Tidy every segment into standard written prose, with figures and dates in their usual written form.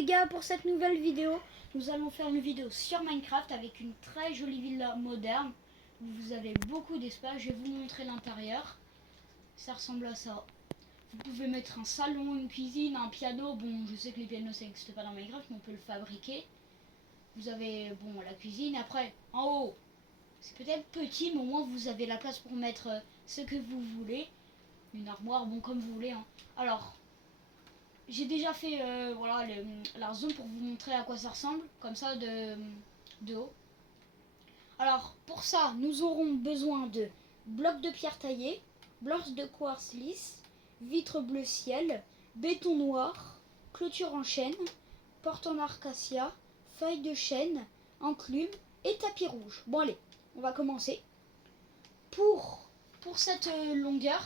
les gars, pour cette nouvelle vidéo, nous allons faire une vidéo sur Minecraft avec une très jolie villa moderne. Vous avez beaucoup d'espace, je vais vous montrer l'intérieur. Ça ressemble à ça. Vous pouvez mettre un salon, une cuisine, un piano. Bon, je sais que les pianos ça n'existe pas dans Minecraft, mais on peut le fabriquer. Vous avez bon la cuisine. Après, en haut, c'est peut-être petit, mais au moins vous avez la place pour mettre ce que vous voulez. Une armoire, bon comme vous voulez. Hein. Alors, j'ai déjà fait voilà, la zone pour vous montrer à quoi ça ressemble, comme ça de haut. Alors pour ça, nous aurons besoin de blocs de pierre taillés, blocs de quartz lisse, vitres bleu ciel, béton noir, clôture en chêne, porte en acacia, feuilles de chêne, enclume et tapis rouge. Bon allez, on va commencer. Pour cette longueur,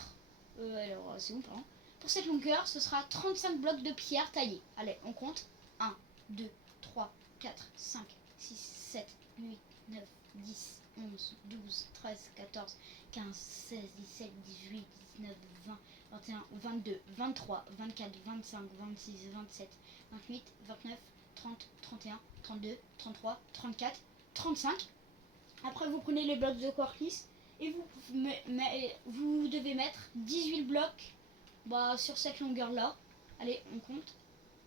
alors c'est où pardon. Pour cette longueur, ce sera 35 blocs de pierre taillés. Allez, on compte. 1, 2, 3, 4, 5, 6, 7, 8, 9, 10, 11, 12, 13, 14, 15, 16, 17, 18, 19, 20, 21, 22, 23, 24, 25, 26, 27, 28, 29, 30, 31, 32, 33, 34, 35. Après, vous prenez les blocs de quartz et vous devez mettre 18 blocs sur cette longueur là. Allez, on compte.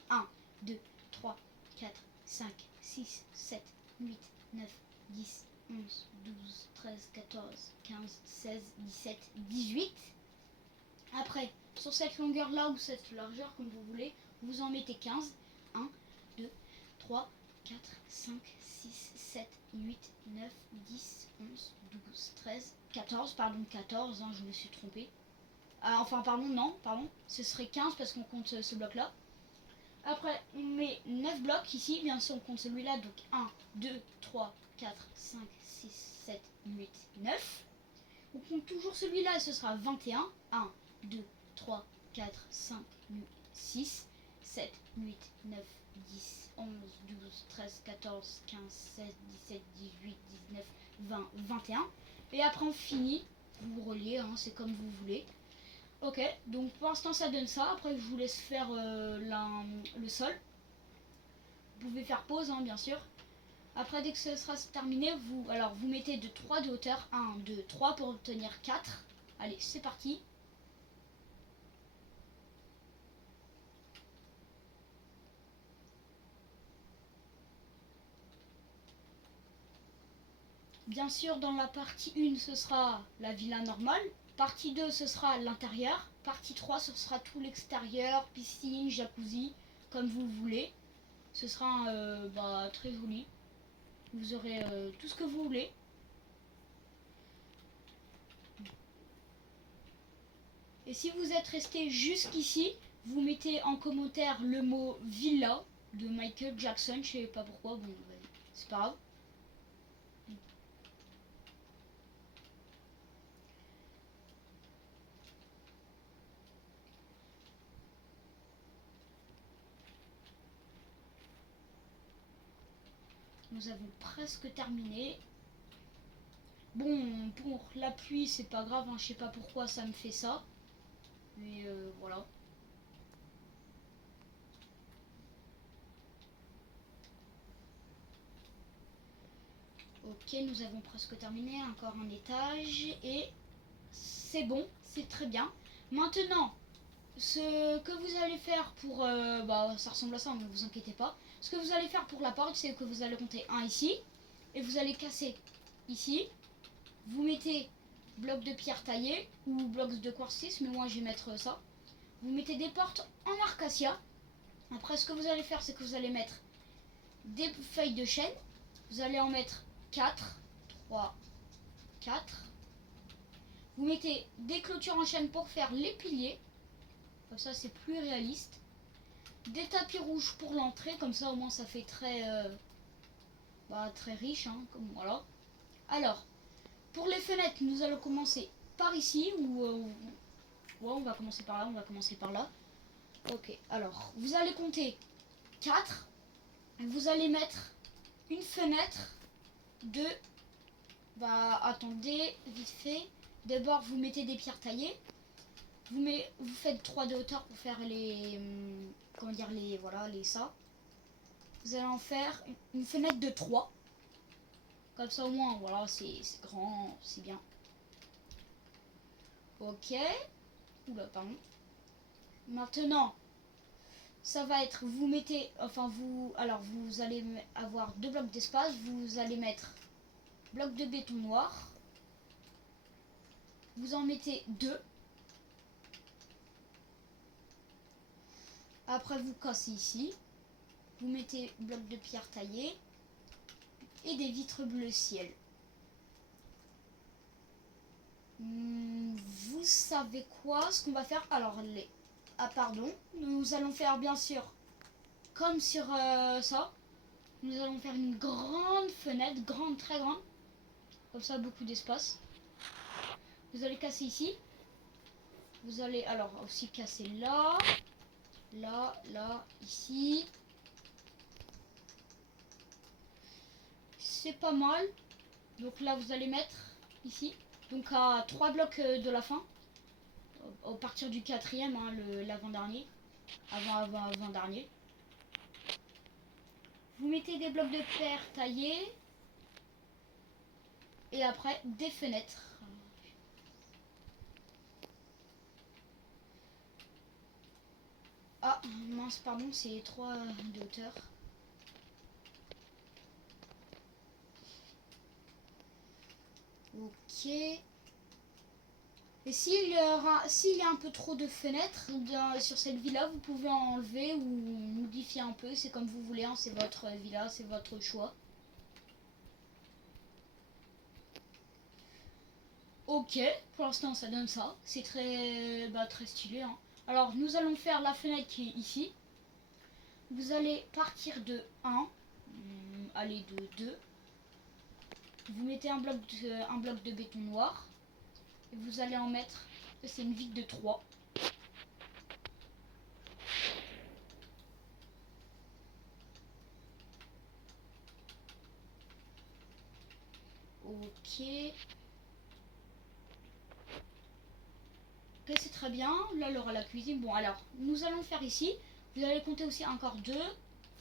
1, 2, 3, 4, 5, 6, 7, 8, 9, 10, 11, 12, 13, 14, 15, 16, 17, 18. Après, sur cette longueur là ou cette largeur comme vous voulez, vous en mettez 15. 1, 2, 3, 4, 5, 6, 7, 8, 9, 10, 11, 12, 13, 14, pardon 14, hein, je me suis trompée. Enfin pardon, non, pardon, ce serait 15 parce qu'on compte ce bloc là. Après on met 9 blocs ici, bien sûr on compte celui-là, donc 1, 2, 3, 4, 5, 6, 7, 8, 9. On compte toujours celui-là et ce sera 21. 1, 2, 3, 4, 5, 8, 6, 7, 8, 9, 10, 11, 12, 13, 14, 15, 16, 17, 18, 19, 20, 21. Et après on finit, vous reliez, hein, c'est comme vous voulez. Ok, donc pour l'instant ça donne ça. Après je vous laisse faire le sol. Vous pouvez faire pause, hein, bien sûr. Après dès que ce sera terminé, vous mettez de 3 de hauteur. 1, 2, 3 pour obtenir 4. Allez, c'est parti. Bien sûr, dans la partie 1, ce sera la villa normale. Partie 2, ce sera l'intérieur. Partie 3, ce sera tout l'extérieur, piscine, jacuzzi, comme vous voulez. Ce sera très joli. Vous aurez tout ce que vous voulez. Et si vous êtes resté jusqu'ici, vous mettez en commentaire le mot villa de Michael Jackson. Je sais pas pourquoi, bon, c'est pas grave. Nous avons presque terminé. Bon, pour la pluie, c'est pas grave, hein, je sais pas pourquoi ça me fait ça. Mais voilà. Ok, nous avons presque terminé. Encore un étage. Et c'est bon, c'est très bien. Maintenant, ce que vous allez faire pour... ça ressemble à ça, ne vous inquiétez pas. Ce que vous allez faire pour la porte, c'est que vous allez compter un ici. Et vous allez casser ici. Vous mettez bloc de pierre taillé ou blocs de quartz, mais moi je vais mettre ça. Vous mettez des portes en acacia. Après, ce que vous allez faire, c'est que vous allez mettre des feuilles de chêne. Vous allez en mettre 4, 3, 4. Vous mettez des clôtures en chêne pour faire les piliers. Comme ça, c'est plus réaliste. Des tapis rouges pour l'entrée. Comme ça, au moins, ça fait très, très riche. Hein, comme, voilà. Alors, pour les fenêtres, nous allons commencer par ici. Ouais, on va commencer par là, on va commencer par là. Ok, alors, vous allez compter 4. Vous allez mettre une fenêtre de... attendez, vite fait. D'abord, vous mettez des pierres taillées. Vous faites 3 de hauteur pour faire les... comment dire, les... Voilà, les ça. vous allez en faire une fenêtre de 3. Comme ça au moins, voilà, c'est grand, c'est bien. Ok. Oula, pardon. Maintenant, ça va être, vous mettez, enfin vous, alors vous allez avoir 2 blocs d'espace, vous allez mettre bloc de béton noir. Vous en mettez 2. Après vous cassez ici. Vous mettez bloc de pierre taillé et des vitres bleu ciel. Vous savez quoi, ce qu'on va faire? Alors pardon, nous allons faire bien sûr comme sur ça. Nous allons faire une grande fenêtre, grande, très grande. Comme ça, beaucoup d'espace. Vous allez casser ici. Vous allez alors aussi casser là, là, ici. C'est pas mal. Donc là, vous allez mettre ici. Donc à 3 blocs de la fin. Au partir du 4e, hein, l'avant-dernier. Avant-dernier. Vous mettez des blocs de pierre taillés. Et après, des fenêtres. Ah, mince, pardon, c'est 3 de hauteur. Ok. Et s'il y a un peu trop de fenêtres sur cette villa, vous pouvez enlever ou modifier un peu. C'est comme vous voulez, hein, c'est votre villa, c'est votre choix. Ok, pour l'instant ça donne ça. C'est très, très stylé. Hein. Alors nous allons faire la fenêtre qui est ici. Vous allez partir de 1, allez de 2. Vous mettez un bloc de béton noir. Et vous allez en mettre, c'est une vitre de 3. Ok. Ok, c'est très bien. Là, il aura la cuisine. Bon, alors, nous allons faire ici. Vous allez compter aussi encore 2.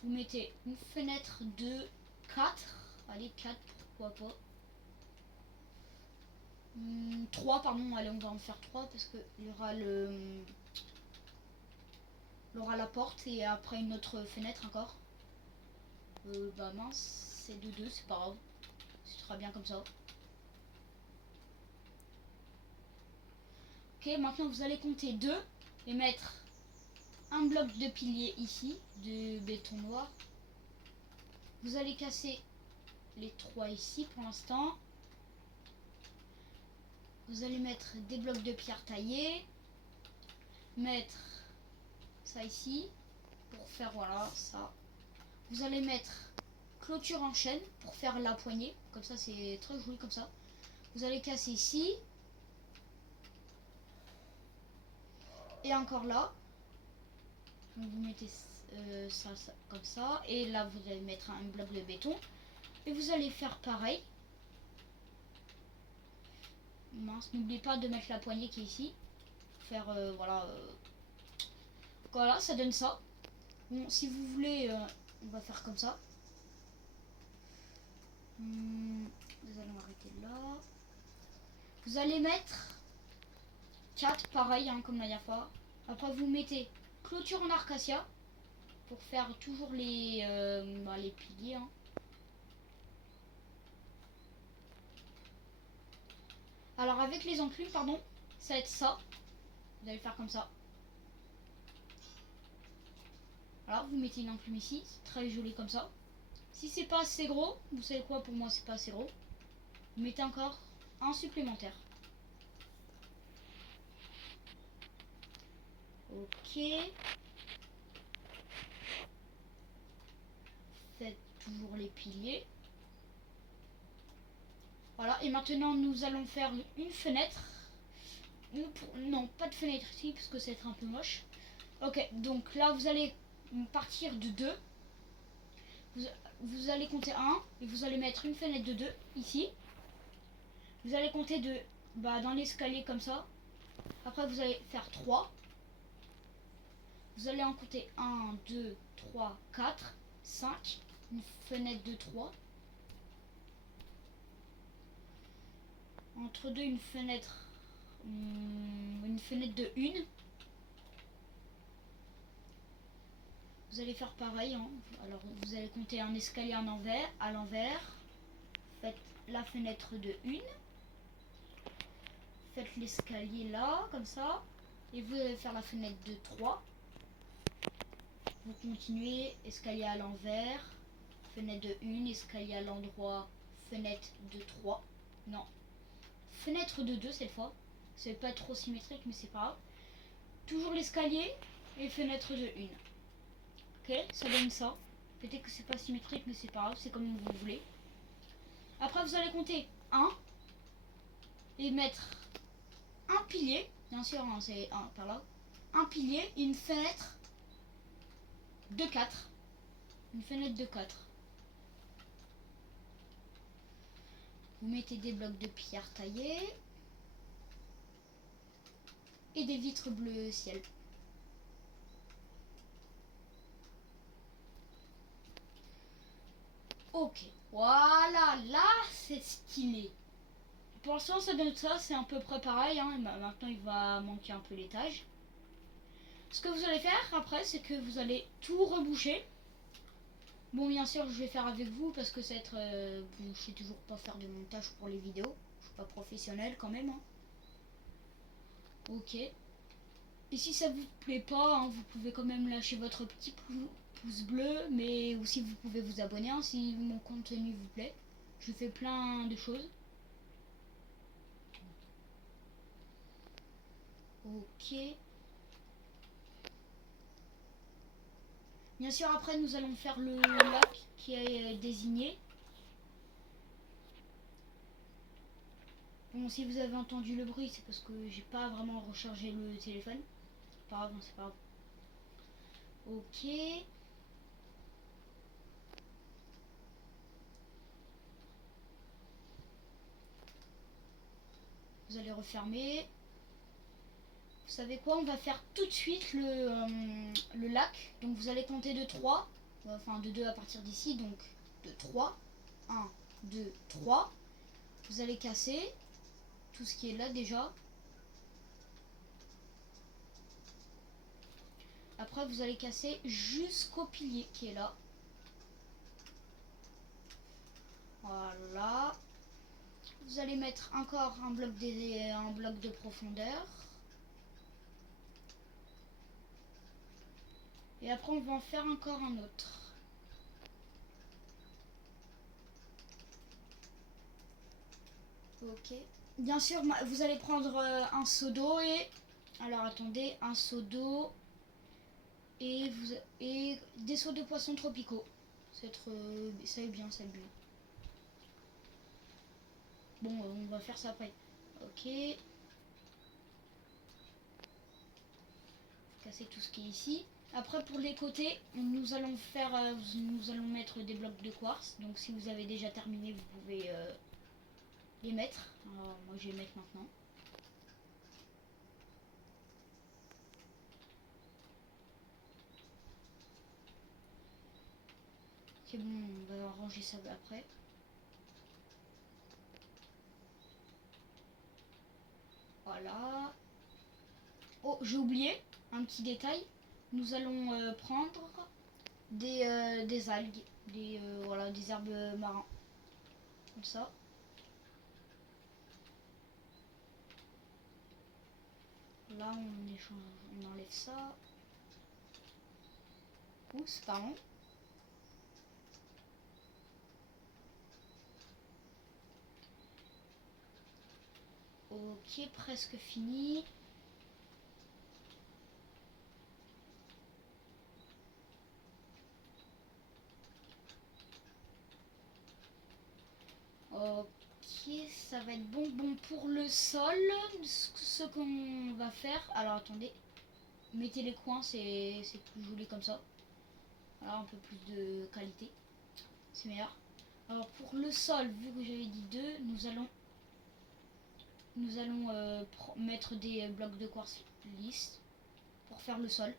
Vous mettez une fenêtre de 4. Allez, 4, pourquoi pas. 3, pardon. Allez, on va en faire 3 parce qu'il y aura la porte et après une autre fenêtre encore. Bah mince, c'est de 2, c'est pas grave. C'est très bien comme ça. Ok, maintenant vous allez compter 2 et mettre un bloc de pilier ici, de béton noir. Vous allez casser les 3 ici pour l'instant. Vous allez mettre des blocs de pierre taillés. Mettre ça ici pour faire voilà ça. Vous allez mettre clôture en chaîne pour faire la poignée. Comme ça c'est très joli comme ça. Vous allez casser ici. Et encore là. Donc vous mettez ça comme ça. Et là vous allez mettre un bloc de béton. Et vous allez faire pareil. Mince, n'oubliez pas de mettre la poignée qui est ici. Faire voilà. Voilà, ça donne ça. Bon, si vous voulez, on va faire comme ça. Nous allons arrêter là. Vous allez mettre 4, pareil, hein, comme la dernière fois. Après, vous mettez clôture en acacia pour faire toujours les piliers. Hein. Alors, avec les enclumes, pardon, ça va être ça. Vous allez faire comme ça. Voilà, vous mettez une enclume ici, c'est très joli comme ça. Si c'est pas assez gros, vous savez quoi, pour moi c'est pas assez gros, vous mettez encore un supplémentaire. Ok. Faites toujours les piliers. Voilà, et maintenant nous allons faire une fenêtre. Non, pas de fenêtre ici parce que ça va être un peu moche. Ok, donc là vous allez partir de 2. Vous allez compter 1 et vous allez mettre une fenêtre de 2 ici. Vous allez compter dans l'escalier comme ça. Après vous allez faire 3. Vous allez en compter 1, 2, 3, 4, 5, une fenêtre de 3. Entre deux, une fenêtre de 1. Vous allez faire pareil, hein. Alors vous allez compter un escalier à l'envers. Faites la fenêtre de 1. Faites l'escalier là, comme ça. Et vous allez faire la fenêtre de 3. Vous continuez, escalier à l'envers, fenêtre de 1, escalier à l'endroit, fenêtre de 3. Non, fenêtre de 2 cette fois. C'est pas trop symétrique, mais c'est pas grave. Toujours l'escalier et fenêtre de 1. Ok, ça donne ça. Peut-être que c'est pas symétrique, mais c'est pas grave, c'est comme vous voulez. Après, vous allez compter 1 et mettre un pilier. Bien sûr, hein, c'est un par là. Un pilier et une fenêtre de 4. Une fenêtre de 4. Vous mettez des blocs de pierre taillés et des vitres bleu ciel. Ok, voilà, là c'est stylé. Pour l'instant ça donne ça, c'est à peu près pareil, hein. Maintenant il va manquer un peu l'étage. Ce que vous allez faire après, c'est que vous allez tout reboucher. Bon, bien sûr je vais faire avec vous parce que ça va être... bon, je sais toujours pas faire de montage pour les vidéos. Je suis pas professionnel quand même, hein. Ok. Et si ça vous plaît pas, hein, vous pouvez quand même lâcher votre petit pouce bleu, mais aussi vous pouvez vous abonner, hein, si mon contenu vous plaît. Je fais plein de choses. Ok. Bien sûr, après nous allons faire le lac qui est désigné. Bon, si vous avez entendu le bruit, c'est parce que j'ai pas vraiment rechargé le téléphone. Pas grave, c'est pas grave. Ok. Vous allez refermer. Vous savez quoi, on va faire tout de suite le lac. Donc vous allez compter de 3. Enfin de 2 à partir d'ici. Donc de 3. 1, 2, 3. Vous allez casser tout ce qui est là déjà. Après vous allez casser jusqu'au pilier qui est là. Voilà. Vous allez mettre encore un bloc de profondeur. Et après on va en faire encore un autre. Ok. Bien sûr, vous allez prendre un seau d'eau et... Alors attendez, un seau d'eau et des seaux de poissons tropicaux. Ça est bien, ça est bien. Bon, on va faire ça après. Ok. Casser tout ce qui est ici. Après pour les côtés, nous allons mettre des blocs de quartz. Donc si vous avez déjà terminé, vous pouvez les mettre. Alors, moi je vais les mettre maintenant. C'est bon, on va ranger ça après. Voilà. Oh, j'ai oublié un petit détail. Nous allons prendre des algues, voilà, des herbes marins. Comme ça. Là, on enlève ça. Ouh, c'est pas long. Ok, presque fini. Ok, ça va être bon. Bon, pour le sol, ce qu'on va faire... Alors, attendez. Mettez les coins, c'est plus joli comme ça. Voilà, un peu plus de qualité. C'est meilleur. Alors, pour le sol, vu que j'avais dit 2, nous allons mettre des blocs de quartz lisses pour faire le sol.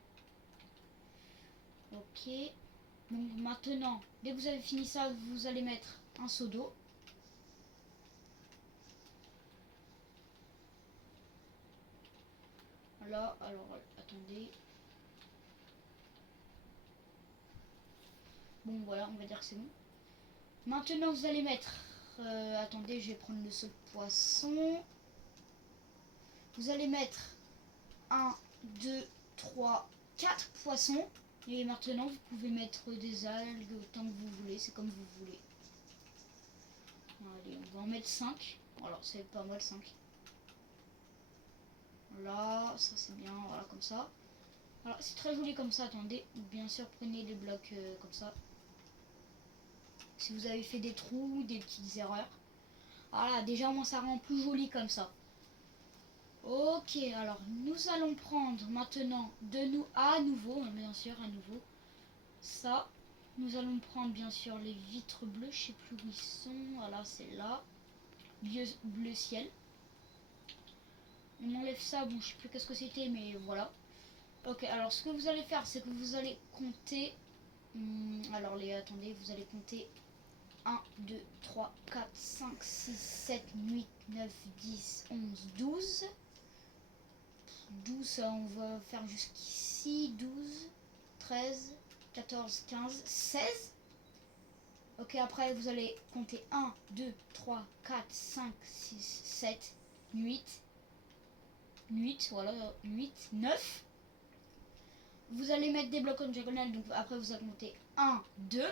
Ok. Donc maintenant, dès que vous avez fini ça, vous allez mettre un seau d'eau. Voilà, alors attendez. Bon voilà, on va dire que c'est bon. Maintenant vous allez mettre... attendez, je vais prendre le seau de poisson. Vous allez mettre 1, 2, 3, 4 poissons. Et maintenant vous pouvez mettre des algues autant que vous voulez, c'est comme vous voulez. Allez, on va en mettre 5. Alors c'est pas mal 5. Voilà, ça c'est bien, voilà comme ça. Alors c'est très joli comme ça, attendez. Bien sûr prenez des blocs comme ça. Si vous avez fait des trous, des petites erreurs. Voilà, déjà moi ça rend plus joli comme ça. Ok, alors nous allons prendre maintenant à nouveau, hein, bien sûr, à nouveau, ça. Nous allons prendre bien sûr les vitres bleues, je sais plus où ils sont, voilà c'est là, bleu ciel. On enlève ça, bon je sais plus qu'est-ce que c'était, mais voilà. Ok, alors ce que vous allez faire, c'est que vous allez compter, alors attendez, vous allez compter 1, 2, 3, 4, 5, 6, 7, 8, 9, 10, 11, 12. 12, on va faire jusqu'ici. 12, 13, 14, 15, 16. Ok, après vous allez compter 1, 2, 3, 4, 5, 6, 7, 8. 8, voilà, 8, 9. Vous allez mettre des blocs en diagonale, donc après vous allez compter 1, 2.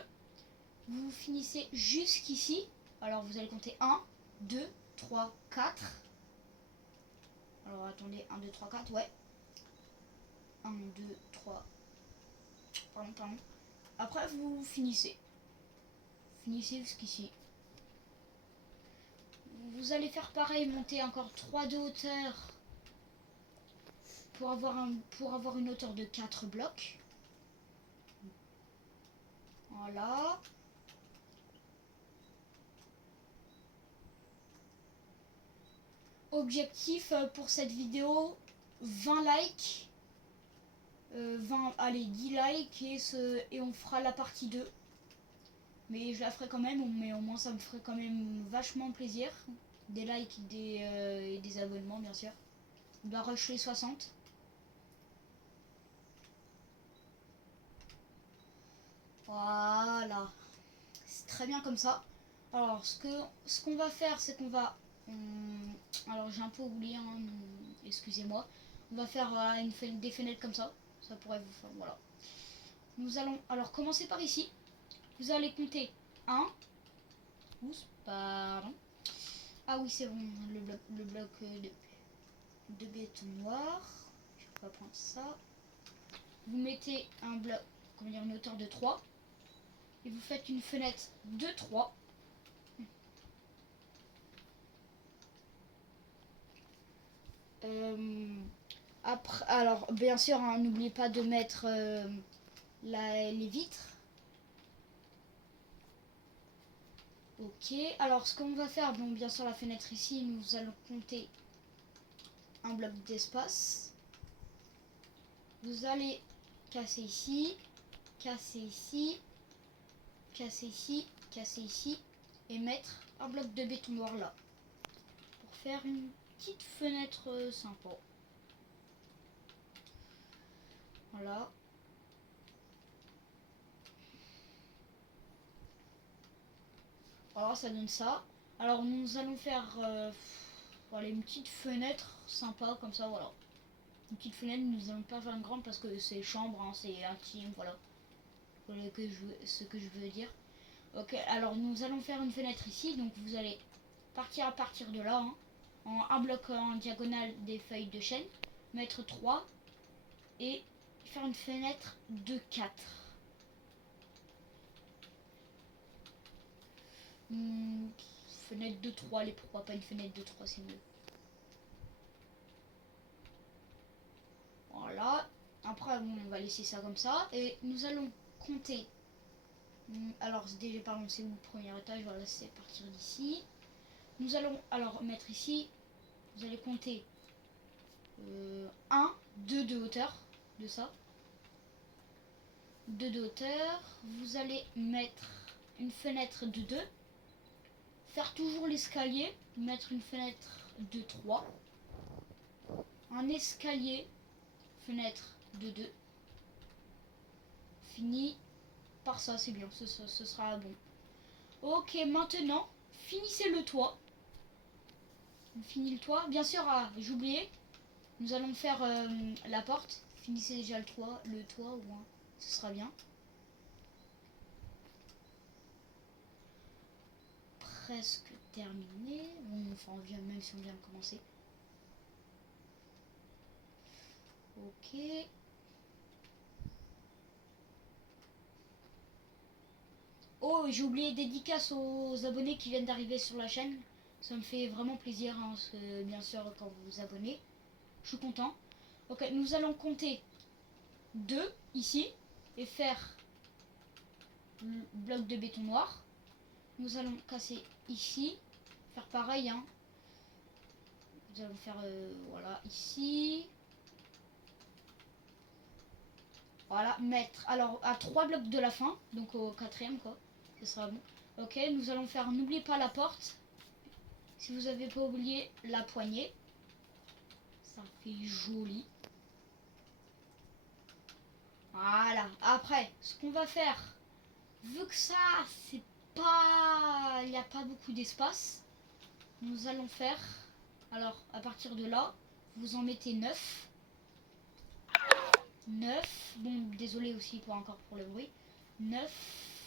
Vous finissez jusqu'ici. Alors vous allez compter 1, 2, 3, 4. Alors attendez, 1, 2, 3, 4, ouais. 1, 2, 3. Pardon. Après vous finissez. Finissez jusqu'ici. Vous allez faire pareil, monter encore 3 de hauteur pour avoir une hauteur de 4 blocs. Voilà. Objectif pour cette vidéo, 20 likes. 10 likes et on fera la partie 2. Mais je la ferai quand même, mais au moins ça me ferait quand même vachement plaisir. Des likes et des abonnements bien sûr. On doit rush les 60. Voilà. C'est très bien comme ça. Alors ce qu'on va faire, c'est qu'on va... alors j'ai un peu oublié, hein, excusez-moi. On va faire des fenêtres comme ça. Ça pourrait vous faire... Voilà. Nous allons alors commencer par ici. Vous allez compter 1. Oups, pardon. Ah oui, c'est bon, le bloc de béton noir. Je vais prendre ça. Vous mettez un bloc, comment dire, une hauteur de 3. Et vous faites une fenêtre de 3. Après, alors, bien sûr, hein, n'oubliez pas de mettre les vitres. Ok, alors ce qu'on va faire, bon, bien sûr, la fenêtre ici, nous allons compter un bloc d'espace. Vous allez casser ici, casser ici, casser ici, casser ici, et mettre un bloc de béton noir là, pour faire une petite fenêtre sympa. Voilà. Alors ça donne ça. Alors nous allons faire voilà, une petite fenêtre sympa comme ça, voilà. Une petite fenêtre, nous allons pas faire une grande parce que c'est chambre, hein, c'est intime, voilà. Voilà ce que je veux dire. Ok, alors nous allons faire une fenêtre ici, donc vous allez partir à partir de là, hein, en un bloc en diagonale des feuilles de chêne, mettre 3 et faire une fenêtre de 4. Fenêtre de 3, allez, pourquoi pas une fenêtre de 3, c'est mieux. Voilà. Après, bon, on va laisser ça comme ça. Et nous allons compter. Alors, déjà, pardon, c'est où le premier étage? Voilà, c'est partir d'ici. Nous allons alors mettre ici. Vous allez compter 1, 2 de hauteur de ça. 2 de hauteur. Vous allez mettre une fenêtre de 2. Faire toujours l'escalier. Mettre une fenêtre de 3. Un escalier. Fenêtre de 2. Fini par ça, c'est bien. Ce sera bon. Ok, maintenant, finissez le toit. On finit le toit. Bien sûr, j'ai oublié. Nous allons faire la porte. Finissez déjà le toit au moins. Ce sera bien. Presque terminé. Bon, enfin, même si on vient de commencer. Ok. Oh, j'ai oublié dédicace aux abonnés qui viennent d'arriver sur la chaîne. Ça me fait vraiment plaisir, hein, bien sûr, quand vous vous abonnez. Je suis content. Ok, nous allons compter 2 ici et faire le bloc de béton noir. Nous allons casser ici, faire pareil, hein. Nous allons faire voilà ici. Voilà, mettre alors à 3 blocs de la fin, donc au 4e quoi. Ce sera bon. Ok, nous allons faire, n'oubliez pas la porte. Si vous n'avez pas oublié la poignée, ça fait joli. Voilà. Après, ce qu'on va faire, vu que ça, c'est pas, il n'y a pas beaucoup d'espace, nous allons faire, alors à partir de là, vous en mettez 9. 9, bon désolé aussi encore pour le bruit. 9,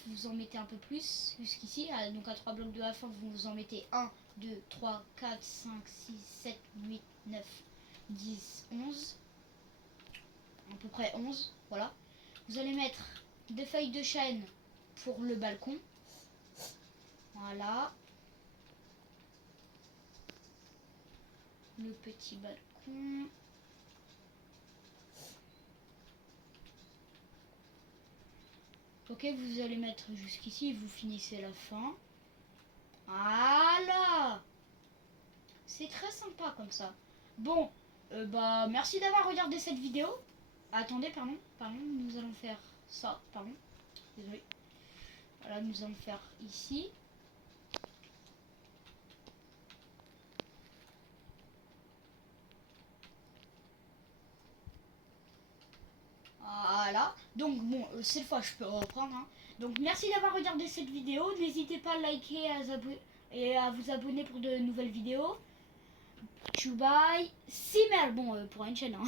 vous en mettez un peu plus jusqu'ici, donc à 3 blocs de la fin, vous en mettez 1, 2, 3, 4, 5, 6, 7, 8, 9, 10, 11. À peu près 11, voilà. Vous allez mettre des feuilles de chêne pour le balcon. Voilà. Le petit balcon. Ok, vous allez mettre jusqu'ici, vous finissez la fin. Voilà. C'est très sympa comme ça. Bon, bah merci d'avoir regardé cette vidéo. Attendez, pardon, nous allons faire ça, pardon. Désolé. Voilà, nous allons faire ici. Voilà. Donc bon, cette fois je peux reprendre. Hein. Donc merci d'avoir regardé cette vidéo. N'hésitez pas à liker et à vous abonner pour de nouvelles vidéos. Tchoubaï. Simmer. Bon, pour une chaîne. Hein.